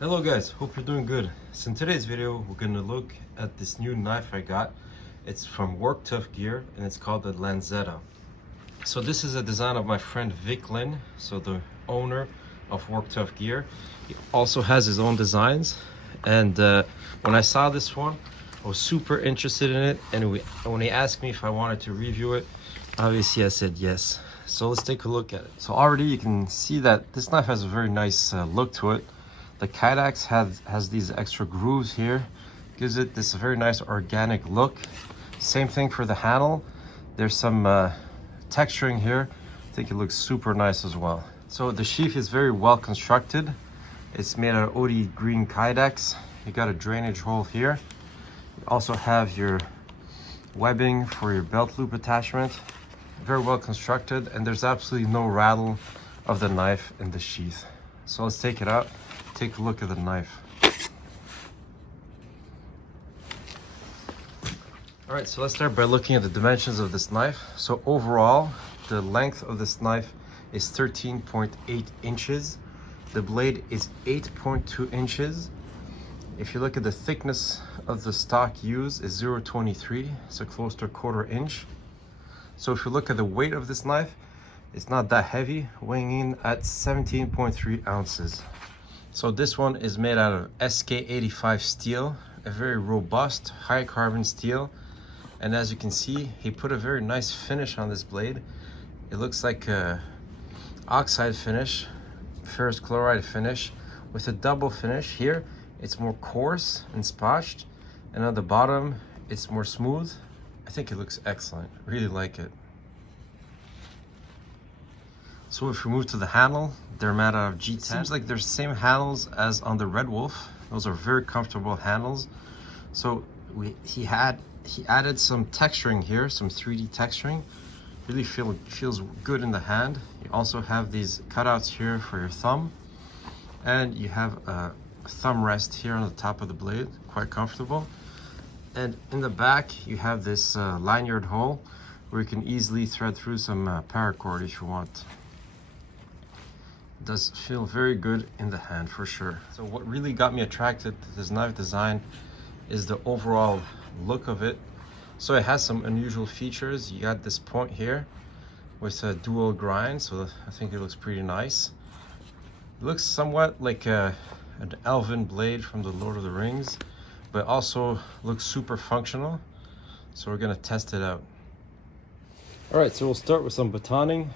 Hello guys, hope you're doing good. So in today's video, we're gonna look at this new knife I got. It's from Worktuff Gear and it's called the Lanzeta. So this is a design of my friend Vic Lin, so the owner of Worktuff Gear. He also has his own designs. And when I saw this one, I was super interested in it. And when he asked me if I wanted to review it, obviously I said yes. So let's take a look at it. So already you can see that this knife has a very nice look to it. The Kydex has these extra grooves here, gives it this very nice organic look. Same thing for the handle. There's some texturing here. I think it looks super nice as well. So the sheath is very well constructed. It's made out of OD green Kydex. You got a drainage hole here. You also have your webbing for your belt loop attachment. Very well constructed, and there's absolutely no rattle of the knife in the sheath. So let's take it out, take a look at the knife. All right, so let's start by looking at the dimensions of this knife. So overall, the length of this knife is 13.8 inches. The blade is 8.2 inches. If you look at the thickness of the stock used is 0.23, so close to a 1/4 inch. So if you look at the weight of this knife, it's not that heavy, weighing in at 17.3 ounces. So this one is made out of SK85 steel, a very robust, high carbon steel. And as you can see, he put a very nice finish on this blade. It looks like a oxide finish, ferrous chloride finish, with a double finish. Here, it's more coarse and spotched, and on the bottom, it's more smooth. I think it looks excellent, really like it. So if we move to the handle, they're made out of G10. It seems like they're the same handles as on the Red Wolf. Those are very comfortable handles. So he added some texturing here, some 3D texturing. Really feels good in the hand. You also have these cutouts here for your thumb. And you have a thumb rest here on the top of the blade, quite comfortable. And in the back, you have this lanyard hole where you can easily thread through some paracord if you want. It does feel very good in the hand for sure. So what really got me attracted to this knife design is the overall look of it. So it has some unusual features. You got this point here with a dual grind, so I think it looks pretty nice. It looks somewhat like an elven blade from the Lord of the Rings, but also looks super functional. So we're gonna test it out. All right, so we'll start with some batoning.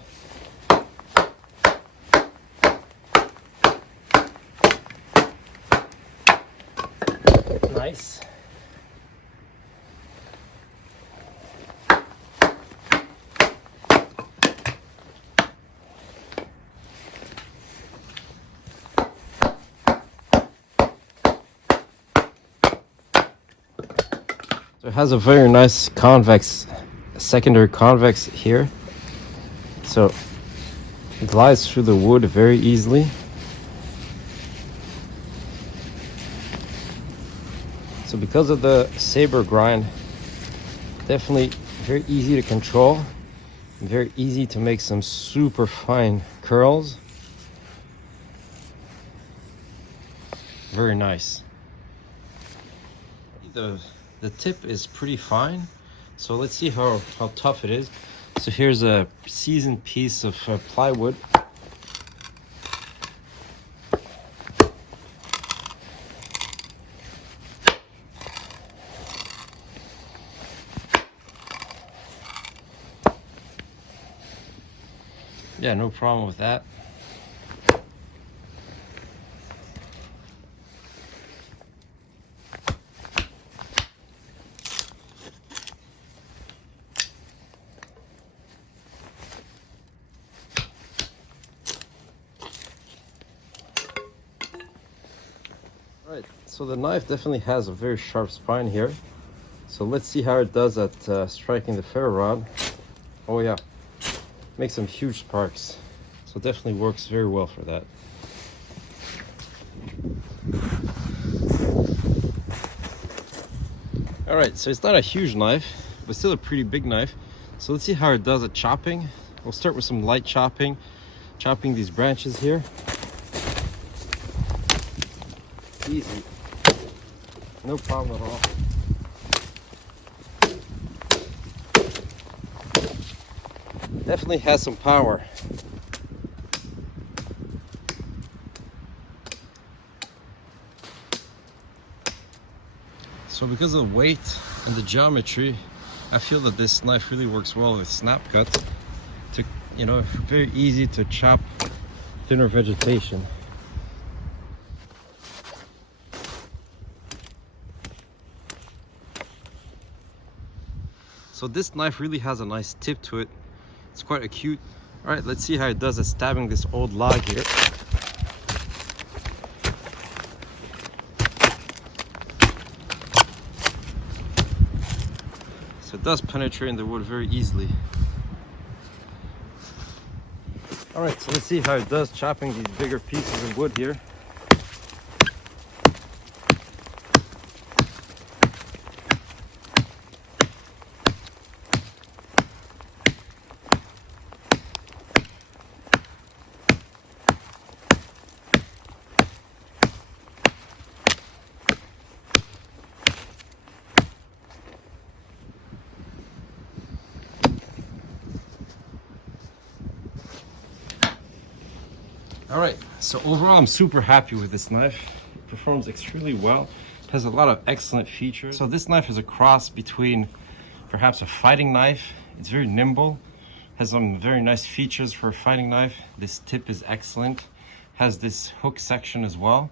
Nice. So it has a very nice secondary convex here. So it glides through the wood very easily. So because of the saber grind, definitely very easy to control, very easy to make some super fine curls. Very nice. The tip is pretty fine, so let's see how tough it is. So here's a seasoned piece of plywood. Yeah, no problem with that. Right, so the knife definitely has a very sharp spine here. So let's see how it does at striking the ferro rod. Oh yeah, makes some huge sparks. So definitely works very well for that. All right, so it's not a huge knife, but still a pretty big knife. So let's see how it does at chopping. We'll start with some light chopping these branches here. Easy. No problem at all. Definitely has some power. So because of the weight and the geometry, I feel that this knife really works well with snap cut. To, you know, very easy to chop thinner vegetation. So this knife really has a nice tip to it. It's quite acute. All right, let's see how it does at stabbing this old log here. So it does penetrate in the wood very easily. All right, so let's see how it does chopping these bigger pieces of wood here. All right, so overall I'm super happy with this knife. It performs extremely well. It has a lot of excellent features. So this knife is a cross between perhaps a fighting knife. It's very nimble, has some very nice features for a fighting knife. This tip is excellent, has this hook section as well.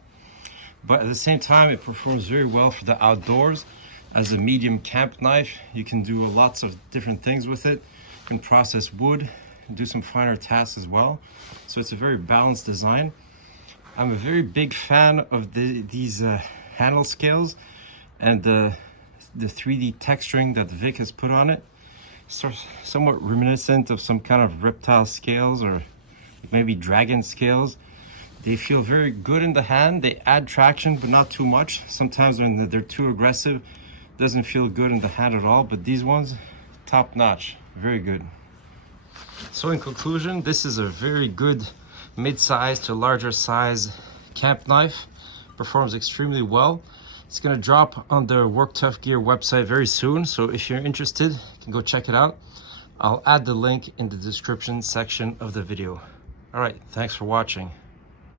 But at the same time, it performs very well for the outdoors. As a medium camp knife, you can do lots of different things with it. You can process wood, do some finer tasks as well. So it's a very balanced design. I'm a very big fan of these handle scales and the 3D texturing that Vic has put on it. So somewhat reminiscent of some kind of reptile scales or maybe dragon scales. They feel very good in the hand. They add traction, but not too much. Sometimes when they're too aggressive, it doesn't feel good in the hand at all. But these ones, top notch, very good. So in conclusion, this is a very good mid-size to larger size camp knife. Performs extremely well. It's gonna drop on the Worktuff Gear website very soon. So if you're interested, you can go check it out. I'll add the link in the description section of the video. All right, thanks for watching.